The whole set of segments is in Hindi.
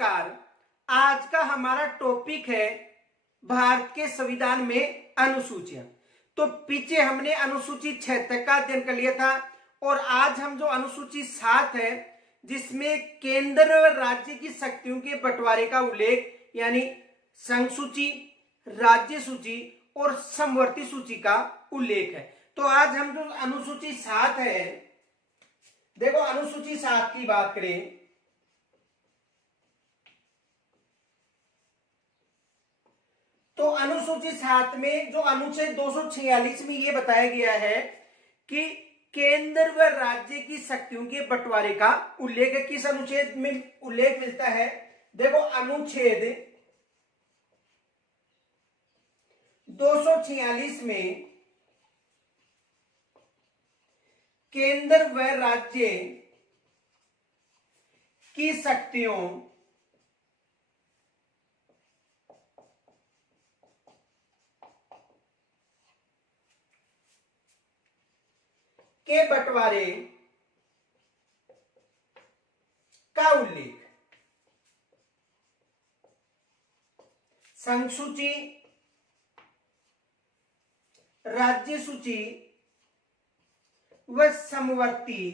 नमस्कार। आज का हमारा टॉपिक है भारत के संविधान में अनुसूचियां। तो पीछे हमने अनुसूची 6 तक का अध्ययन कर लिया था और आज हम जो अनुसूची 7 है जिसमें केंद्र व राज्य की शक्तियों के बंटवारे का उल्लेख यानी संघ सूची, राज्य सूची और समवर्ती सूची का उल्लेख है। तो आज हम जो अनुसूची 7 है, देखो अनुसूची 7 की बात करें तो अनुसूची 7 में जो अनुच्छेद 246 में ये बताया गया है कि केंद्र व राज्य की शक्तियों के बंटवारे का उल्लेख है। किस अनुच्छेद में उल्लेख मिलता है? देखो अनुच्छेद 246 में केंद्र व राज्य की शक्तियों के बंटवारे का उल्लेख संघ सूची, राज्य सूची व समवर्ती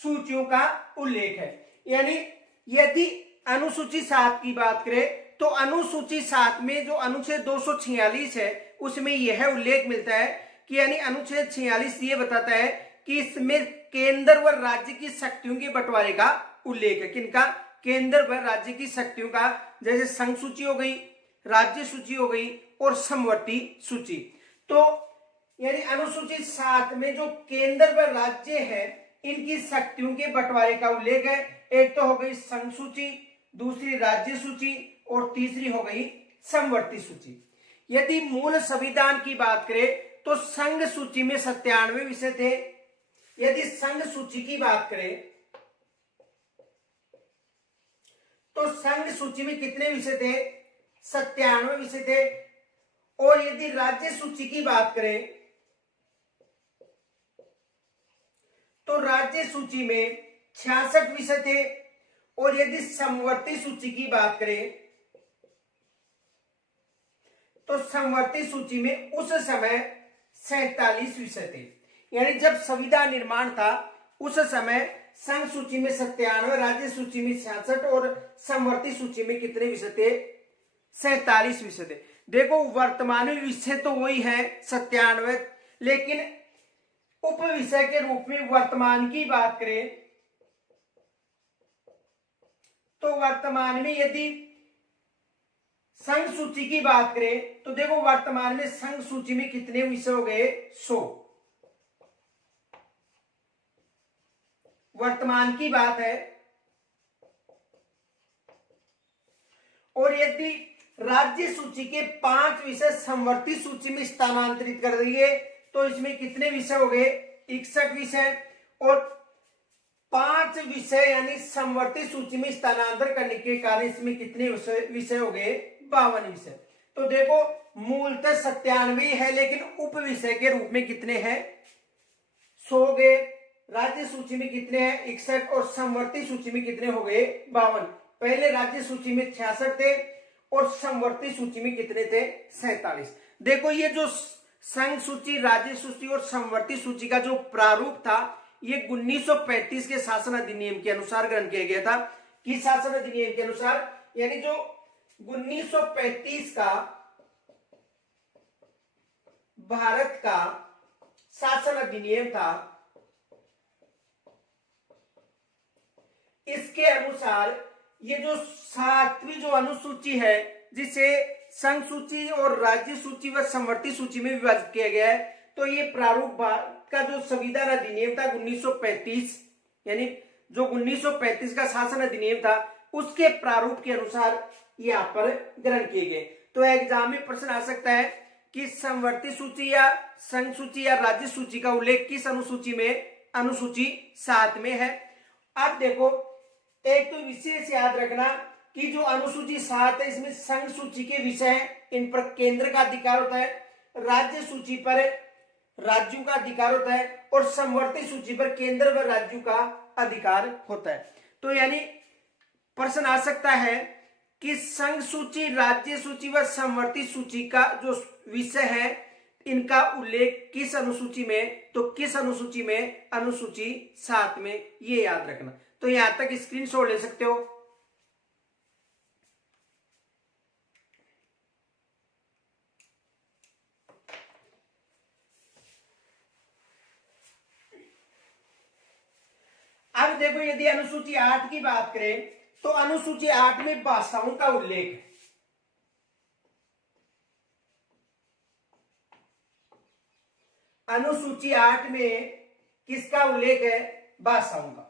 सूचियों का उल्लेख है। यानी यदि अनुसूची 7 की बात करें तो अनुसूची 7 में जो अनुच्छेद 246 है उसमें यह उल्लेख मिलता है कि यानी अनुच्छेद 46 ये बताता है कि इसमें केंद्र व राज्य की शक्तियों के बंटवारे का उल्लेख है। किनका? केंद्र व राज्य की शक्तियों का, जैसे संघ सूची हो गई, राज्य सूची हो गई और समवर्ती सूची। तो यानी अनुसूची 7 में जो केंद्र व राज्य है इनकी शक्तियों के बंटवारे का उल्लेख है। एक तो हो गई संघ सूची, दूसरी राज्य सूची और तीसरी हो गई समवर्ती सूची। यदि मूल संविधान की बात करें तो संघ सूची में 97 विषय थे। यदि संघ सूची की बात करें तो संघ सूची में कितने विषय थे? 97 विषय थे। और यदि राज्य सूची की बात करें तो राज्य सूची में 66 विषय थे। और यदि समवर्ती सूची की बात करें तो समवर्ती सूची में उस समय 47 विषय थे। यानी जब संविधान निर्माण था उस समय संघ सूची में 97, राज्य सूची में 66 और समवर्ती सूची में कितने विषय थे? 47 विषय थे। देखो वर्तमान में विषय तो वही है 97, लेकिन उप विषय के रूप में वर्तमान की बात करें तो वर्तमान में यदि संघ सूची की बात करें तो देखो वर्तमान में संघ सूची में कितने विषय हो गए? 100 वर्तमान की बात है। और यदि राज्य सूची के 5 विषय समवर्ती सूची में स्थानांतरित कर दिए तो इसमें कितने विषय हो गए? 61 विषय। और 5 विषय यानी समवर्ती सूची में स्थानांतरण करने के कारण इसमें कितने विषय हो गए? 52 विषय। तो देखो मूलतः 97 है, लेकिन उप विषय के रूप में कितने हैं? 100 गए। राज्य सूची में कितने हैं? 61। और समवर्ती सूची में कितने हो गए? 52। पहले राज्य सूची में 66 थे और समवर्ती सूची में कितने थे? 47। देखो ये जो संघ सूची, राज्य सूची और समवर्ती सूची का जो प्रारूप था ये 1935 के शासन अधिनियम के अनुसार ग्रहण किया गया था। किस शासन अधिनियम के अनुसार? यानी जो 1935 का भारत का शासन अधिनियम था इसके अनुसार ये जो 7वीं जो अनुसूची है जिसे संघ सूची और राज्य सूची व समवर्ती सूची में विभाजित किया गया है, तो ये प्रारूप भारत का जो संविधान अधिनियम था 1935, यानी जो 1935 का शासन अधिनियम था उसके प्रारूप के अनुसार यहाँ पर ग्रहण किए गए। तो एग्जाम में प्रश्न आ सकता है कि समवर्ती सूची या संघ सूची या राज्य सूची का उल्लेख किस अनुसूची में? अनुसूची 7 में है। अब देखो एक तो विशेष याद रखना कि जो अनुसूची 7 है इसमें संघ सूची के विषय हैं, इन पर केंद्र का अधिकार होता है। राज्य सूची पर राज्यों का अधिकार होता है और समवर्ती सूची पर केंद्र व राज्यों का अधिकार होता है। तो यानी प्रश्न आ सकता है कि संघ सूची, राज्य सूची व समवर्ती सूची का जो विषय है इनका उल्लेख किस अनुसूची में, तो किस अनुसूची में, अनुसूची 7 में, ये याद रखना। तो यहां तक स्क्रीनशॉट ले सकते हो। अब देखो यदि अनुसूची 8 की बात करें तो अनुसूची 8 में भाषाओं का उल्लेख है। अनुसूची 8 में किसका उल्लेख है? भाषाओं का।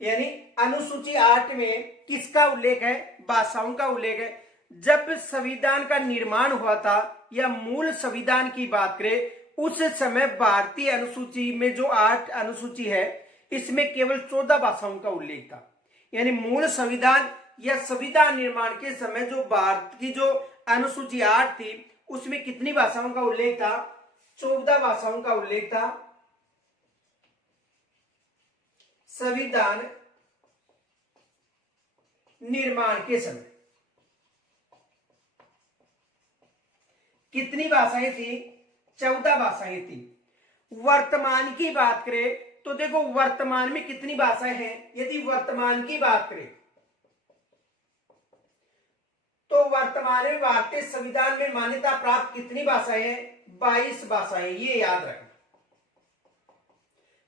यानी अनुसूची 8 में किसका उल्लेख है? भाषाओं का उल्लेख है। जब संविधान का निर्माण हुआ था या मूल संविधान की बात करें उस समय भारतीय अनुसूची में जो 8 अनुसूची है इसमें केवल 14 भाषाओं का उल्लेख था। यानी मूल संविधान या संविधान निर्माण के समय जो भारत की जो अनुसूची 8 थी उसमें कितनी भाषाओं का उल्लेख था? 14 भाषाओं का उल्लेख था। संविधान निर्माण के समय कितनी भाषाएं थी? 14 भाषाएं थी। वर्तमान की बात करें तो देखो वर्तमान में कितनी भाषाएं हैं? यदि वर्तमान की बात करें तो वर्तमान में भारतीय संविधान में मान्यता प्राप्त कितनी भाषाएं हैं? 22 भाषाएं, ये याद रखना।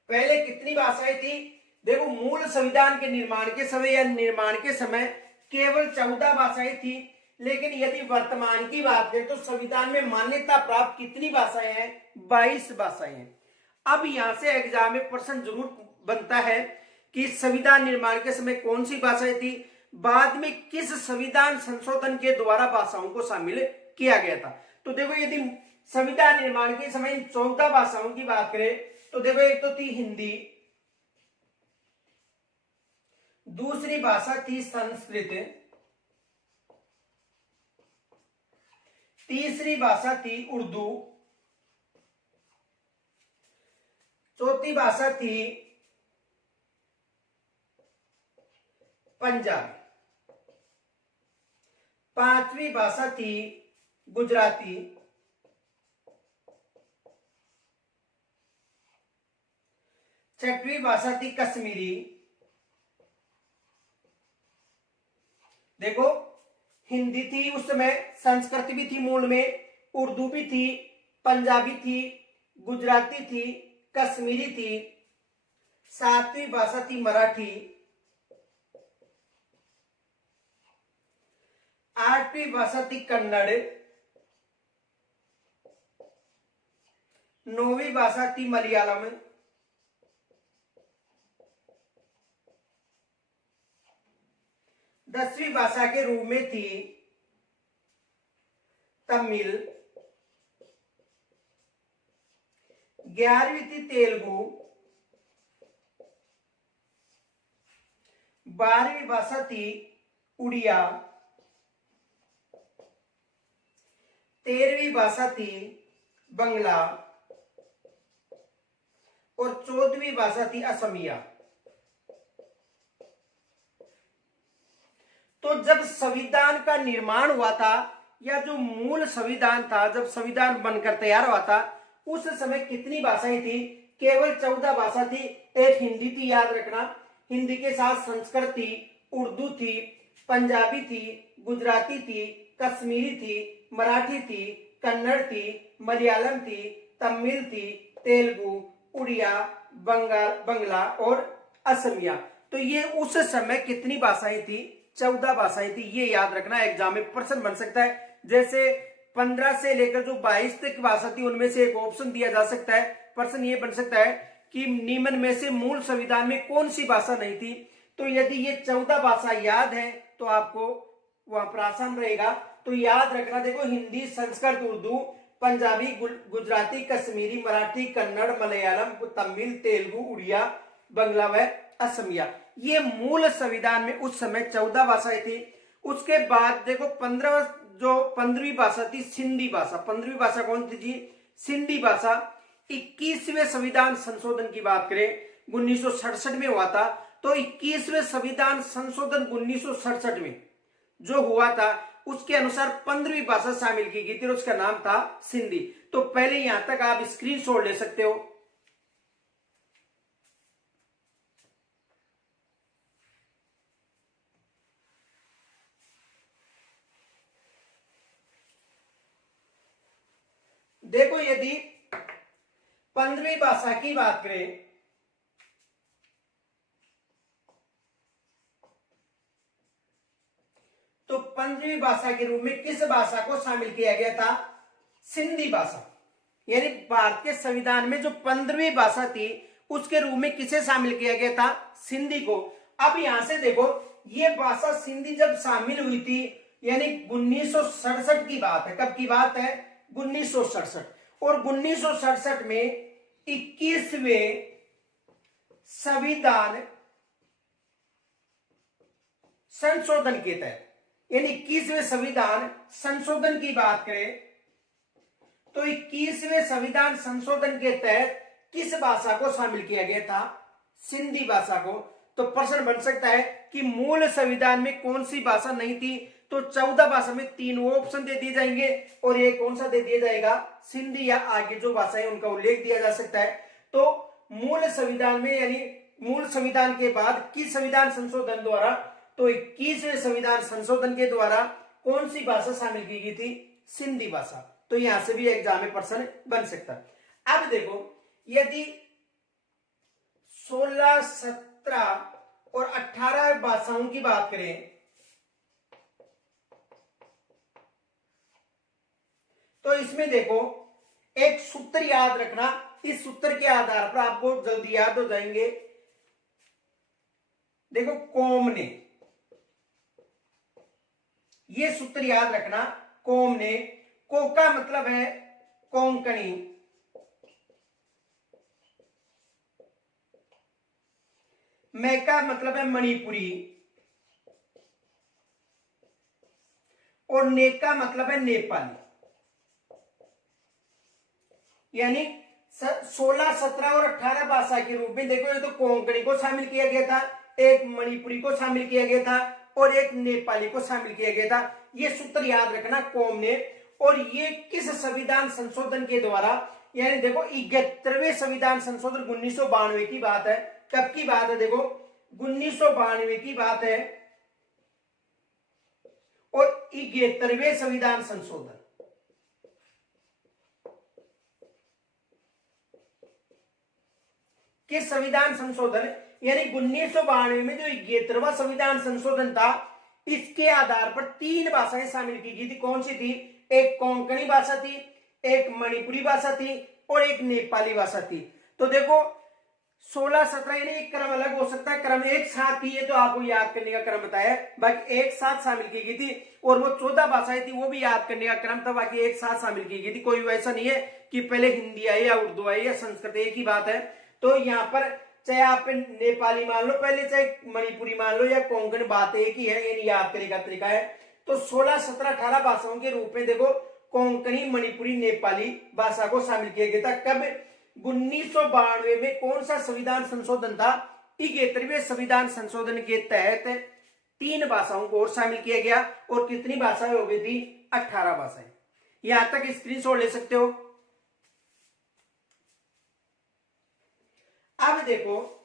पहले कितनी भाषाएं थी? देखो मूल संविधान के निर्माण के समय या निर्माण के समय केवल 14 भाषाएं थी, लेकिन यदि वर्तमान की बात करें तो संविधान में मान्यता प्राप्त कितनी भाषाएं हैं? 22 भाषाएं हैं। अब यहां से एग्जाम में प्रश्न जरूर बनता है कि संविधान निर्माण के समय कौन सी भाषाएं थी, बाद में किस संविधान संशोधन के द्वारा भाषाओं को शामिल किया गया था। तो देखो यदि संविधान निर्माण के समय इन 14 भाषाओं की बात करें तो देखो एक तो थी हिंदी, दूसरी भाषा थी संस्कृत, तीसरी भाषा थी उर्दू, चौथी भाषा थी पंजाबी, पांचवी भाषा थी गुजराती, छठवीं भाषा थी कश्मीरी। देखो हिंदी थी उस समय, संस्कृत भी थी मूल में, उर्दू भी थी, पंजाबी थी, गुजराती थी, कश्मीरी थी, सातवीं भाषा थी मराठी, आठवीं भाषा थी कन्नड़, नौवीं भाषा थी मलयालम, 10वीं भाषा के रूप में थी तमिल, 11वीं थी तेलुगु, 12वीं भाषा थी उड़िया, 13वीं भाषा थी बंगला और 14वीं भाषा थी असमिया। तो जब संविधान का निर्माण हुआ था या जो मूल संविधान था, जब संविधान बनकर तैयार हुआ था उस समय कितनी भाषाएं थी? केवल 14 भाषा थी। एक हिंदी थी, याद रखना, हिंदी के साथ संस्कृत थी, उर्दू थी, पंजाबी थी, गुजराती थी, कश्मीरी थी, मराठी थी, कन्नड़ थी, मलयालम थी, तमिल थी, तेलुगु, उड़िया, बंगला और असमिया। तो ये उस समय कितनी भाषाएं थी? 14 भाषाएं थी। ये याद रखना, एग्जाम में प्रश्न बन सकता है। जैसे 15 से लेकर जो 22 तक भाषा थी उनमें से एक ऑप्शन दिया जा सकता है। प्रश्न ये बन सकता है कि निम्न में से मूल संविधान में कौन सी भाषा नहीं थी। तो यदि ये 14 भाषा याद है तो आपको वहां पर आसान रहेगा। तो याद रखना, देखो हिंदी, संस्कृत, उर्दू, पंजाबी, गुजराती, कश्मीरी, मराठी, कन्नड़, मलयालम, तमिल, तेलुगु, उड़िया, बंगला व असमिया, ये मूल संविधान में उस समय 14 भाषाएं थी। उसके बाद देखो 15 जो 15वीं भाषा थी सिंधी भाषा, 15वीं भाषा कौन थी जी? सिंधी भाषा। 21वें संविधान संशोधन की बात करें 1967 में हुआ था, तो 21वें संविधान संशोधन 1967 में जो हुआ था उसके अनुसार 15वीं भाषा शामिल की गई थी और उसका नाम था सिंधी। तो पहले यहां तक आप स्क्रीनशॉट ले सकते हो। देखो यदि 15वीं भाषा की बात करें तो 15वीं भाषा के रूप में किस भाषा को शामिल किया गया था? सिंधी भाषा। यानी भारत के संविधान में जो 15वीं भाषा थी उसके रूप में किसे शामिल किया गया था? सिंधी को। अब यहां से देखो ये भाषा सिंधी जब शामिल हुई थी यानी 1967 की बात है। कब की बात है? 1967। और 1967 में 21वें संविधान संशोधन के तहत यानी 21वें संविधान संशोधन की बात करें तो 21वें संविधान संशोधन के तहत किस भाषा को शामिल किया गया था? सिंधी भाषा को। तो प्रश्न बन सकता है कि मूल संविधान में कौन सी भाषा नहीं थी? तो 14 भाषा में 3 ऑप्शन दे दिए जाएंगे और ये कौन सा दे दिया जाएगा? सिंधी, या आगे जो भाषाएं उनका उल्लेख दिया जा सकता है। तो मूल संविधान में यानी मूल संविधान के बाद किस संविधान संशोधन द्वारा? तो 21वें संविधान संशोधन के द्वारा कौन सी भाषा शामिल की गई थी? सिंधी भाषा। तो यहां से भी एग्जाम में प्रश्न बन सकता है। अब देखो यदि 16, 17 और 18 भाषाओं की बात करें तो इसमें देखो एक सूत्र याद रखना, इस सूत्र के आधार पर आपको जल्दी याद हो जाएंगे। देखो कौम ने, ये सूत्र याद रखना, कौम ने, को का मतलब है कोंकणी, मैं का मतलब है मणिपुरी और ने का मतलब है नेपाली। यानी 16, 17 और 18 भाषा के रूप में देखो ये तो कोंकणी को शामिल किया गया था, एक मणिपुरी को शामिल किया गया था और एक नेपाली को शामिल किया गया था। ये सूत्र याद रखना कौम ने। और ये किस संविधान संशोधन के द्वारा? यानी देखो 71वें संविधान संशोधन 1992 की बात है। कब की बात है? देखो 1992 की बात है। और 71वें संविधान संशोधन किस संविधान संशोधन यानी 1992 में जो 71वां संविधान संशोधन था इसके आधार पर 3 भाषाएं शामिल की गई थी। कौन सी थी? एक कोंकणी भाषा थी, एक मणिपुरी भाषा थी और एक नेपाली भाषा थी। तो देखो 16, 17 यानी एक क्रम अलग हो सकता है, क्रम एक साथ ही है तो आपको याद करने का क्रम बताया, बाकी एक साथ शामिल की गई थी। और वो 14 भाषाएं थी वो भी याद करने का क्रम था, बाकी एक साथ शामिल की गई थी। कोई वैसा नहीं है कि पहले हिंदी आई या उर्दू आई या संस्कृत, एक ही बात है। तो यहाँ पर चाहे आप नेपाली मान लो पहले, चाहे मणिपुरी मान लो या कोंकण, बात एक ही है, ये याद करने का तरीका है। तो 16, 17, 18 भाषाओं के रूप में देखो कोंकणी, मणिपुरी, नेपाली भाषा को शामिल किया गया था। कब? 1992 में। कौन सा संविधान संशोधन था? 71वें संविधान संशोधन के तहत 3 भाषाओं को और शामिल किया गया। और कितनी भाषाएं हो गई थी? 18 भाषाएं। यहां तक स्क्रीनशॉट ले सकते हो। अब देखो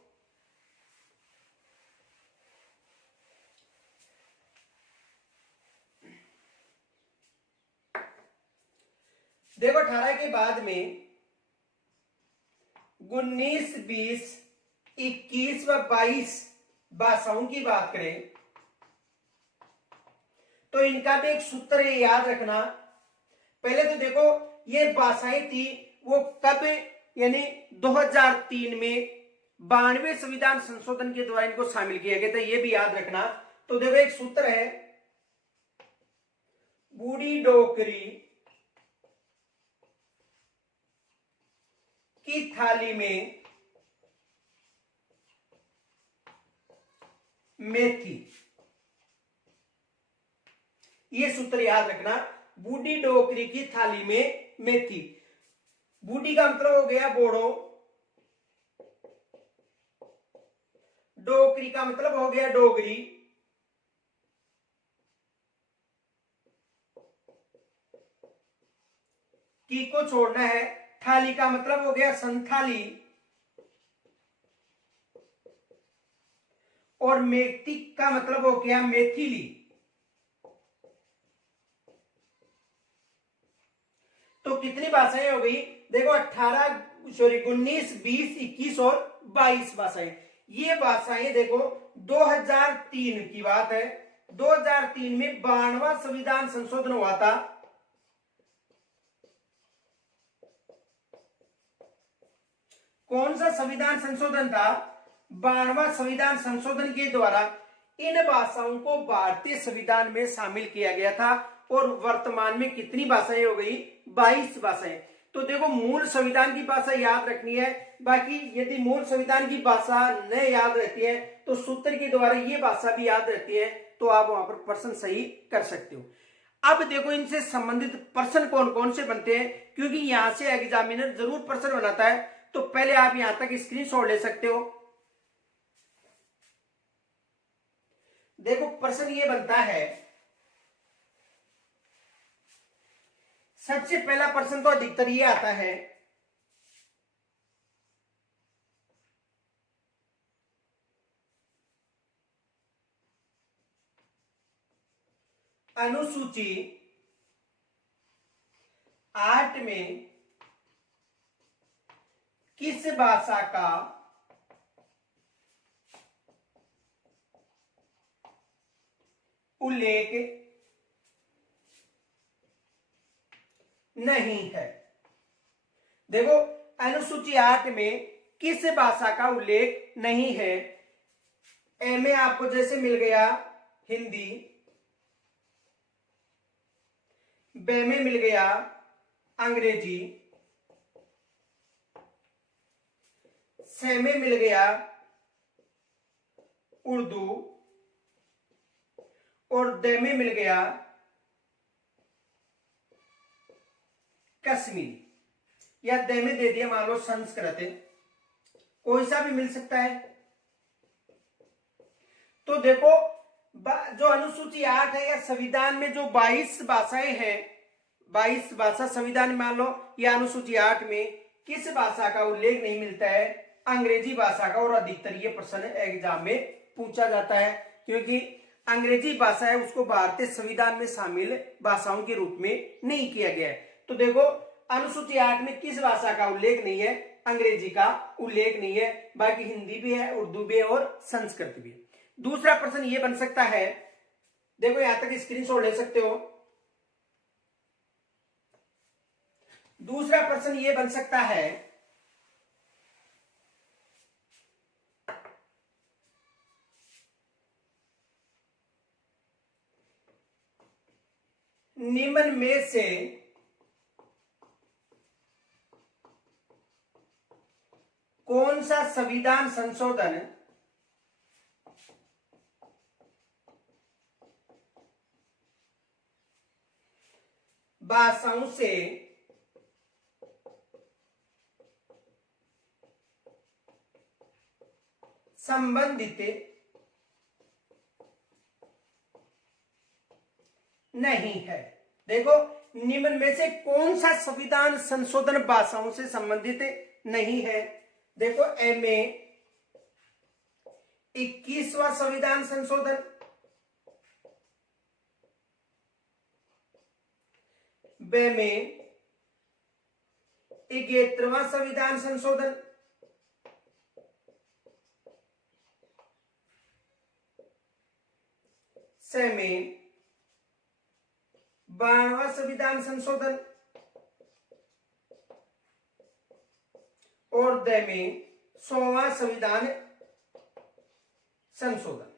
देखो 18 के बाद में 19, 20, 21 व 22 भाषाओं की बात करें तो इनका भी एक सूत्र है, याद रखना। पहले तो देखो ये भाषाएं थी वो कब? यानी 2003 में 92वें संविधान संशोधन के द्वारा इनको शामिल किया गया था, ये भी याद रखना। तो देखो एक सूत्र है, बूढ़ी डोकरी की थाली में मेथी। ये सूत्र याद रखना। बूढ़ी डोकरी की थाली में मेथी। बूढ़ी का मतलब हो गया बोड़ो, डोकरी का मतलब हो गया डोगरी, की को छोड़ना है। थाली का मतलब हो गया संथाली, और मेथी का मतलब हो गया मेथिली। तो कितनी भाषाएं हो गई? देखो 19, 20, 21 और 22 भाषाएं। ये भाषाएं देखो 2003 की बात है। 2003 में 92वां संविधान संशोधन हुआ था। कौन सा संविधान संशोधन था? 92वां संविधान संशोधन के द्वारा इन भाषाओं को भारतीय संविधान में शामिल किया गया था। और वर्तमान में कितनी भाषाएं हो गई? 22 भाषाएं। तो देखो मूल संविधान की भाषा याद रखनी है। बाकी यदि मूल संविधान की भाषा न याद रहती है तो सूत्र के द्वारा ये भाषा भी याद रहती है, तो आप वहां पर प्रश्न सही कर सकते हो। अब देखो इनसे संबंधित प्रश्न कौन कौन से बनते हैं, क्योंकि यहां से एग्जामिनर जरूर प्रश्न बनाता है। तो पहले आप यहां तक स्क्रीनशॉट ले सकते हो। देखो प्रश्न ये बनता है, सबसे पहला प्रश्न तो अधिकतर ये आता है, अनुसूची 8 में किस भाषा का उल्लेख नहीं है? देखो अनुसूची 8 में किस भाषा का उल्लेख नहीं है? ए में आपको जैसे मिल गया हिंदी, बे में मिल गया अंग्रेजी, से में मिल गया उर्दू, और दे में मिल गया कश्मीरी। या दे में दे दिया मान लो संस्कृत, कोई सा भी मिल सकता है। तो देखो जो अनुसूची 8 है या संविधान में जो 22 भाषाएं हैं, 22 भाषा संविधान में मान लो, या अनुसूची 8 में किस भाषा का उल्लेख नहीं मिलता है? अंग्रेजी भाषा का। और अधिकतर ये प्रश्न एग्जाम में पूछा जाता है, क्योंकि अंग्रेजी भाषा है उसको भारतीय संविधान में शामिल भाषाओं के रूप में नहीं किया गया है। तो देखो अनुसूची 8 में किस भाषा का उल्लेख नहीं है? अंग्रेजी का उल्लेख नहीं है। बाकी हिंदी भी है, उर्दू भी है और संस्कृत भी है। दूसरा प्रश्न ये बन सकता है, देखो यहां तक स्क्रीनशॉट ले सकते हो। दूसरा प्रश्न ये बन सकता है, निम्न में से कौन सा संविधान संशोधन भाषाओं से संबंधित नहीं है? देखो निम्न में से कौन सा संविधान संशोधन भाषाओं से संबंधित नहीं है? देखो ए में 21वां संविधान संशोधन, बे में 71वां संविधान संशोधन, से में 92वां संविधान संशोधन, और द में 100वां संविधान संशोधन।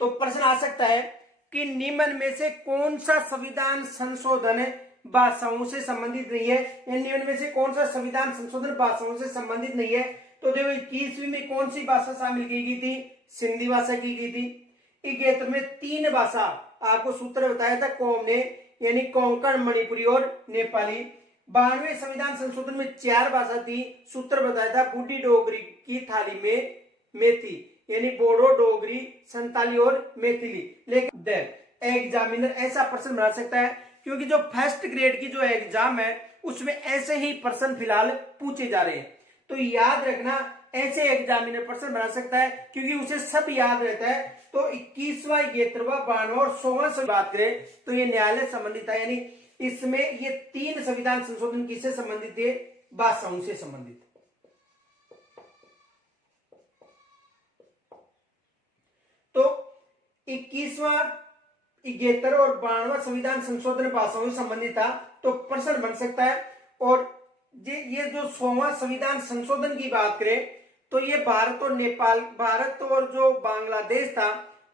तो प्रश्न आ सकता है कि निम्न में से कौन सा संविधान संशोधन भाषाओं से संबंधित नहीं है? निम्न में से कौन सा संविधान संशोधन भाषाओं से संबंधित नहीं है? तो देखो 21वीं में कौन सी भाषा शामिल की गई थी? सिंधी भाषा की गई थी। इगेत्र में 3 भाषा, आपको सूत्र बताया था कॉम ने, यानी कोंकण, मणिपुरी और नेपाली। 92वें संविधान संशोधन में 4 भाषा थी, सूत्र बताया था बूढ़ी डोगरी की थाली में मेथी, यानी बोडो, डोगरी, संताली और मैथिली। लेकिन एग्जामिनर ऐसा प्रश्न बना सकता है, क्योंकि जो फर्स्ट ग्रेड की जो एग्जाम है उसमें ऐसे ही प्रश्न फिलहाल पूछे जा रहे हैं, तो याद रखना ऐसे एग्जामिनर प्रश्न बना सकता है, क्योंकि उसे सब याद रहता है। तो 21वां, 71वां, 92वां और 100वां से बात करें तो ये न्यायालय संबंधित है, यानी इसमें ये 3 संविधान संशोधन किससे संबंधित है? भाषाओं से संबंधित। तो 21वां, 71 और 92वां संविधान संशोधन भाषाओं से संबंधित था, तो प्रश्न बन सकता है। और ये जो 100वां संविधान संशोधन की बात करें तो ये भारत और नेपाल, भारत और जो बांग्लादेश था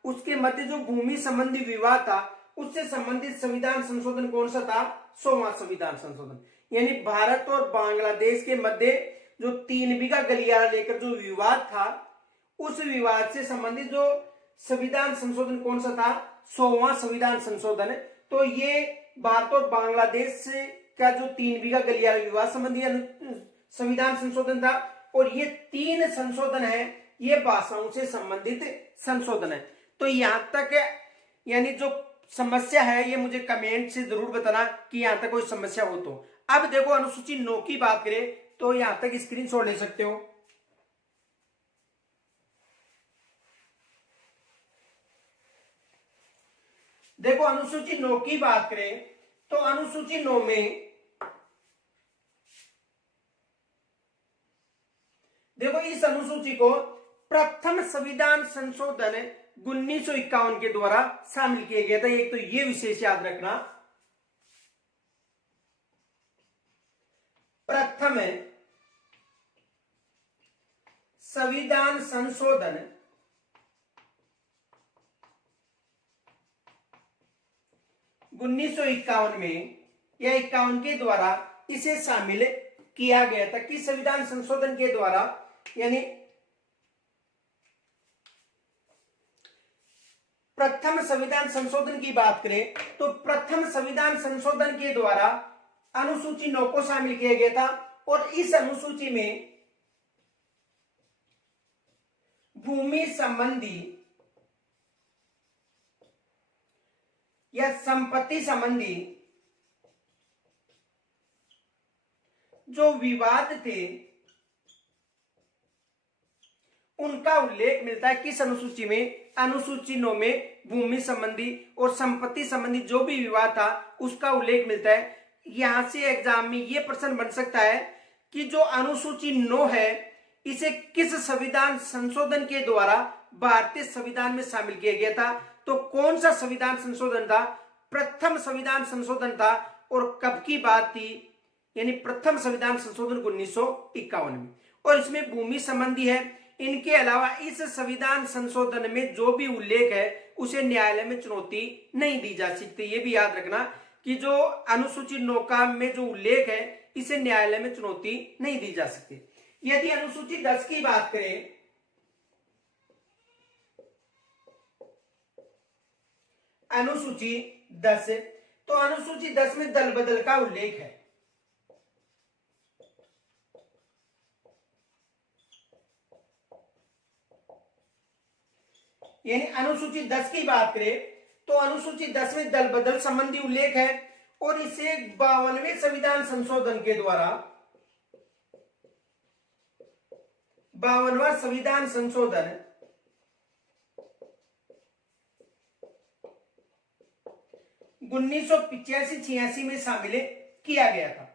उसके मध्य जो भूमि संबंधी विवाद था उससे संबंधित संविधान संशोधन कौन सा था? 100वां संविधान संशोधन। यानी भारत और बांग्लादेश के मध्य जो 3 बीघा गलियारा लेकर जो विवाद था, उस विवाद से संबंधित जो संविधान संशोधन कौन सा था? 100वां संविधान संशोधन। तो ये भारत और बांग्लादेश का जो 3 बीघा गलियारा विवाद संबंधी संविधान संशोधन था, और ये 3 संशोधन है, ये भाषाओं से संबंधित संशोधन है। तो यहां तक यानी जो समस्या है ये मुझे कमेंट से जरूर बताना कि यहां तक कोई समस्या हो तो। अब देखो अनुसूची 9 की बात करें तो यहां तक स्क्रीनशॉट ले सकते हो। देखो अनुसूची 9 की बात करें तो अनुसूची 9 में देखो इस अनुसूची को प्रथम संविधान संशोधन 1951 के द्वारा शामिल किया गया था। एक तो ये विशेष याद रखना, प्रथम संविधान संशोधन 1951 में या 51 के द्वारा इसे शामिल किया गया था। कि संविधान संशोधन के द्वारा, यानी प्रथम संविधान संशोधन की बात करें तो प्रथम संविधान संशोधन के द्वारा अनुसूची 9 को शामिल किया गया था। और इस अनुसूची में भूमि संबंधी या संपत्ति संबंधी जो विवाद थे उनका उल्लेख मिलता है। किस अनुसूची में? अनुसूची 9 में भूमि संबंधी और संपत्ति संबंधी जो भी विवाद था उसका उल्लेख मिलता है। यहां से एग्जाम में यह प्रश्न बन सकता है कि जो अनुसूची 9 है इसे किस संविधान संशोधन के द्वारा भारतीय संविधान में शामिल किया गया था? तो कौन सा संविधान संशोधन था? प्रथम संविधान संशोधन था। और कब की बात थी? यानी प्रथम संविधान संशोधन 1951 में। और इसमें भूमि संबंधी है। इनके अलावा इस संविधान संशोधन में जो भी उल्लेख है उसे न्यायालय में चुनौती नहीं दी जा सकती। ये भी याद रखना कि जो अनुसूची 9 में जो उल्लेख है इसे न्यायालय में चुनौती नहीं दी जा सकती। यदि अनुसूची 10 की बात करें, अनुसूची 10, तो अनुसूची 10 में दल बदल का उल्लेख है। यानी अनुसूची 10 की बात करें तो अनुसूची 10 में दल बदल संबंधी उल्लेख है। और इसे 52वें संविधान संशोधन के द्वारा, 52वां संविधान संशोधन 1985-86 में शामिल किया गया था।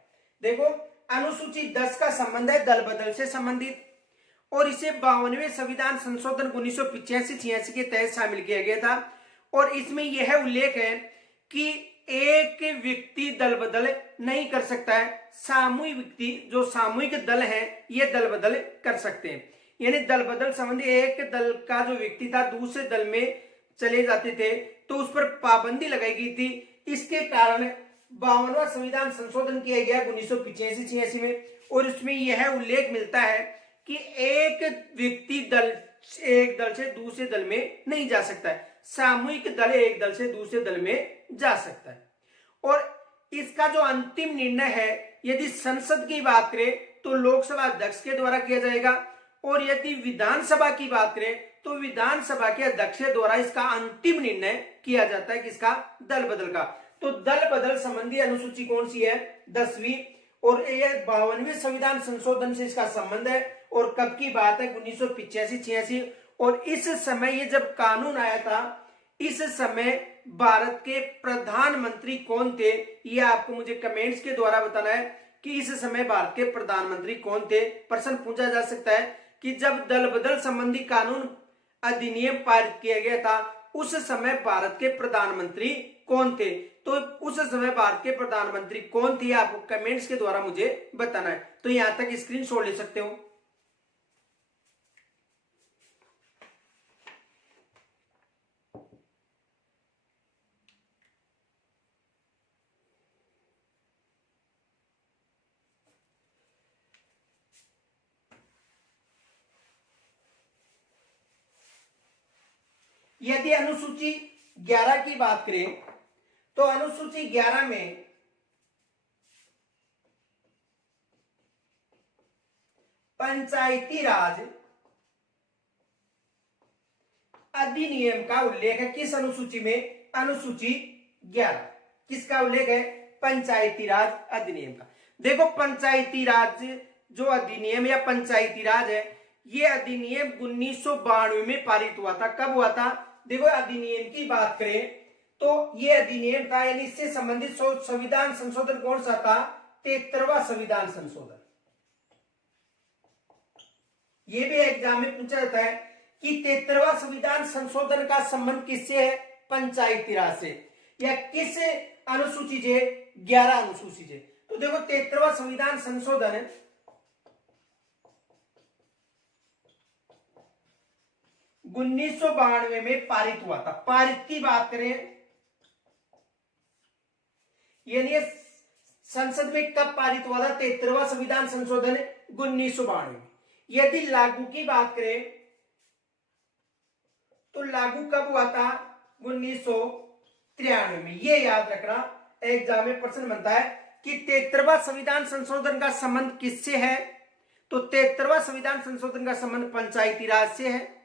देखो अनुसूची 10 का संबंध है दल बदल से संबंधित, और इसे 52वें संविधान संशोधन 1985-86 के तहत शामिल किया गया था। और इसमें यह उल्लेख है कि एक व्यक्ति दल बदल नहीं कर सकता है, सामूहिक व्यक्ति जो सामूहिक दल है ये दल बदल कर सकते हैं। यानी दल बदल संबंधी एक दल का जो व्यक्ति था दूसरे दल में चले जाते थे तो उस पर पाबंदी लगाई गई थी। इसके कारण 52वां संविधान संशोधन किया गया 1985-86 में। और इसमें यह उल्लेख मिलता है कि एक व्यक्ति एक दल से दूसरे दल में नहीं जा सकता है, सामूहिक दल एक दल से दूसरे दल में जा सकता है। और इसका जो अंतिम निर्णय है यदि संसद की बात करें तो लोकसभा अध्यक्ष के द्वारा किया जाएगा, और यदि विधानसभा की बात करें तो विधानसभा के अध्यक्ष द्वारा इसका अंतिम निर्णय किया जाता है, किसका, दल बदल का। तो दल बदल संबंधी अनुसूची कौन सी है, 10वीं, और यह 52वें संविधान संशोधन से इसका संबंध है। और कब की बात है, 1985-86। और इस समय ये जब कानून आया था, इस समय भारत के प्रधानमंत्री कौन थे, ये आपको मुझे कमेंट्स के द्वारा बताना है कि इस समय भारत के प्रधानमंत्री कौन थे। प्रश्न पूछा जा सकता है कि जब दल बदल संबंधी कानून अधिनियम पारित किया गया था उस समय भारत के प्रधानमंत्री कौन थे। तो उस समय भारत के प्रधानमंत्री कौन थे आपको कमेंट्स के द्वारा मुझे बताना है। तो यहां तक स्क्रीनशॉट ले सकते हो। यदि अनुसूची 11 की बात करें तो अनुसूची 11 में पंचायती राज अधिनियम का उल्लेख है। किस अनुसूची में, अनुसूची 11। किसका उल्लेख है, पंचायती राज अधिनियम का। देखो पंचायती राज जो अधिनियम या पंचायती राज है, ये अधिनियम 1992 में पारित हुआ था। कब हुआ था, देखो अधिनियम की बात करें तो ये अधिनियम था, यानी इससे संबंधित संविधान संशोधन कौन सा था, 73वां संविधान संशोधन। ये भी एग्जाम में पूछा जाता है कि 73वां संविधान संशोधन का संबंध किससे है, पंचायती राज से, या किस अनुसूची से, 11 अनुसूची से। तो देखो 73वां संविधान संशोधन 1992 में पारित हुआ था। पारित की बात करें यानी संसद में कब पारित हुआ था, 73वां संविधान संशोधन 1992 में। यदि लागू की बात करें तो लागू कब हुआ था, 1993 में। ये याद रखना, एग्जाम में प्रश्न बनता है कि 73वां संविधान संशोधन का संबंध किससे है, तो 73वां संविधान संशोधन का संबंध पंचायती राज से है।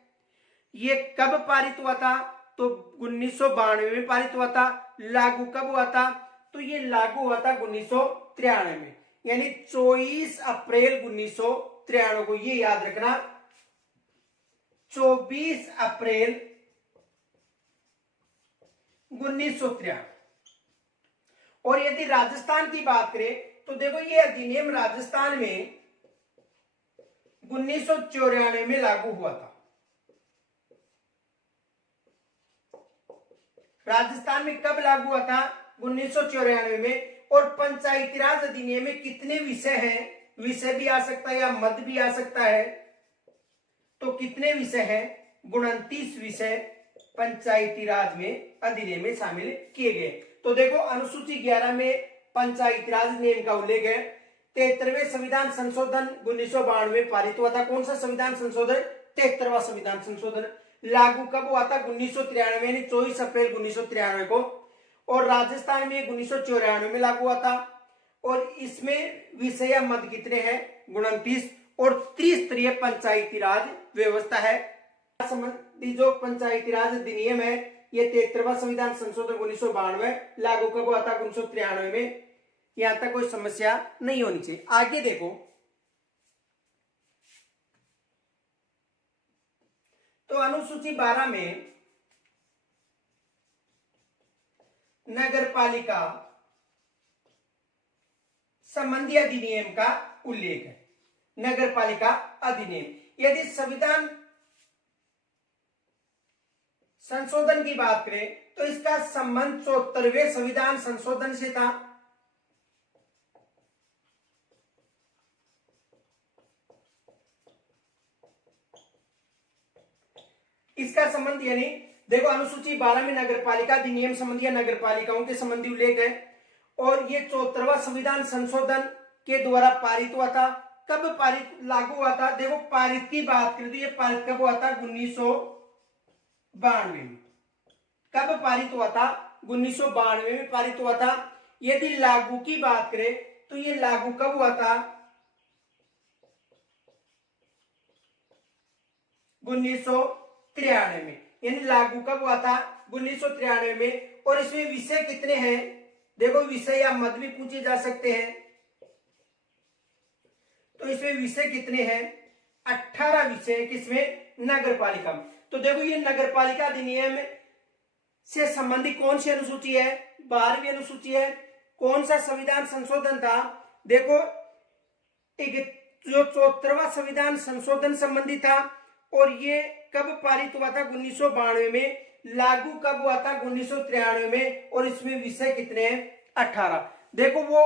ये कब पारित हुआ था, तो 1992 में पारित हुआ था। लागू कब हुआ था, तो ये लागू हुआ था 1993 में, यानी 24 अप्रैल 1993 को। ये याद रखना, 24 अप्रैल 1993। और यदि राजस्थान की बात करें तो देखो ये अधिनियम राजस्थान में 1994 में लागू हुआ था। राजस्थान में कब लागू हुआ था, 1994 में। और पंचायती राज अधिनियम में कितने विषय हैं, विषय भी आ सकता है या मद भी आ सकता है। तो कितने विषय हैं, 29 विषय पंचायती राज में अधिनियम में शामिल किए गए। तो देखो अनुसूची 11 में पंचायती राज अधिनियम का उल्लेख है। 73वें संविधान संशोधन 1992 में पारित हुआ था। कौन सा संविधान संशोधन, 73वां संविधान संशोधन। लागू कब हुआ था, 1993 यानी 24 अप्रैल 1993 को। और राजस्थान में 1994 में लागू हुआ था। और इसमें विषय या मद कितने हैं, 29। और त्रिस्तरीय पंचायती राज व्यवस्था है। संबंधी जो पंचायती राज अधिनियम है ये 73वां संविधान संशोधन 1992 लागू कब हुआ था, 1993 में। यहां तक कोई समस्या नहीं होनी चाहिए। आगे देखो, तो अनुसूची 12 में नगर पालिका संबंधी अधिनियम का उल्लेख है। नगर पालिका अधिनियम, यदि संविधान संशोधन की बात करें तो इसका संबंध 74वें संविधान संशोधन से था। इसका संबंध यानी देखो अनुसूची 12 में नगर पालिका अधिनियम संबंधी नगर पालिकाओं के संबंधी उल्लेख है। और ये 74वां संविधान संशोधन के द्वारा पारित हुआ था। कब पारित लागू हुआ था, देखो पारित की बात करें तो ये पारित कब हुआ था, 1992 में। कब पारित हुआ था? 1992 में पारित हुआ था। यदि लागू की बात करें तो ये लागू कब हुआ था? 1993 में। यानी लागू कब हुआ था? 1993 में। और इसमें विषय कितने हैं? देखो विषय या मत भी पूछे जा सकते हैं। तो इसमें विषय कितने हैं? 18 विषय। किसमें? नगर पालिका में। तो देखो ये नगर पालिका अधिनियम से संबंधित कौन सी अनुसूची है? 12वीं अनुसूची है। कौन सा संविधान संशोधन था? देखो एक जो 74वां संविधान संशोधन संबंधी था। और ये कब पारित हुआ था? 1992 में। लागू कब हुआ था? 1993 में। और इसमें विषय कितने हैं? 18। देखो वो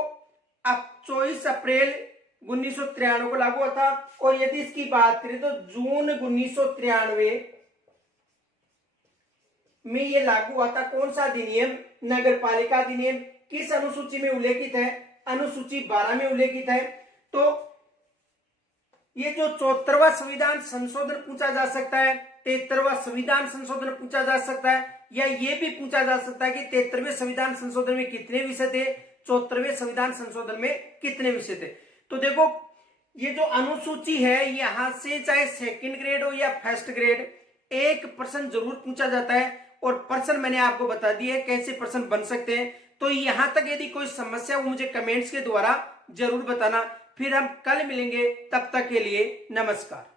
अब 24 अप्रैल 1993 को लागू हुआ था। और यदि इसकी बात करें तो जून 1993 में ये लागू हुआ था। कौन सा अधिनियम? नगर पालिका अधिनियम। किस अनुसूची में उल्लेखित है? अनुसूची 12 में उल्लेखित है। तो ये जो 74वां संविधान संशोधन पूछा जा सकता है, 73वां संविधान संशोधन पूछा जा सकता है, या ये भी पूछा जा सकता है कि 73वें संविधान संशोधन में कितने विषय थे, 74वें संविधान संशोधन में कितने विषय थे। तो देखो ये जो अनुसूची है यहां से चाहे सेकंड ग्रेड हो या फर्स्ट ग्रेड, एक प्रश्न जरूर पूछा जाता है। और प्रश्न मैंने आपको बता दिया है कैसे प्रश्न बन सकते हैं। तो यहां तक यदि कोई समस्या हो मुझे कमेंट्स के द्वारा जरूर बताना। फिर हम कल मिलेंगे, तब तक के लिए नमस्कार।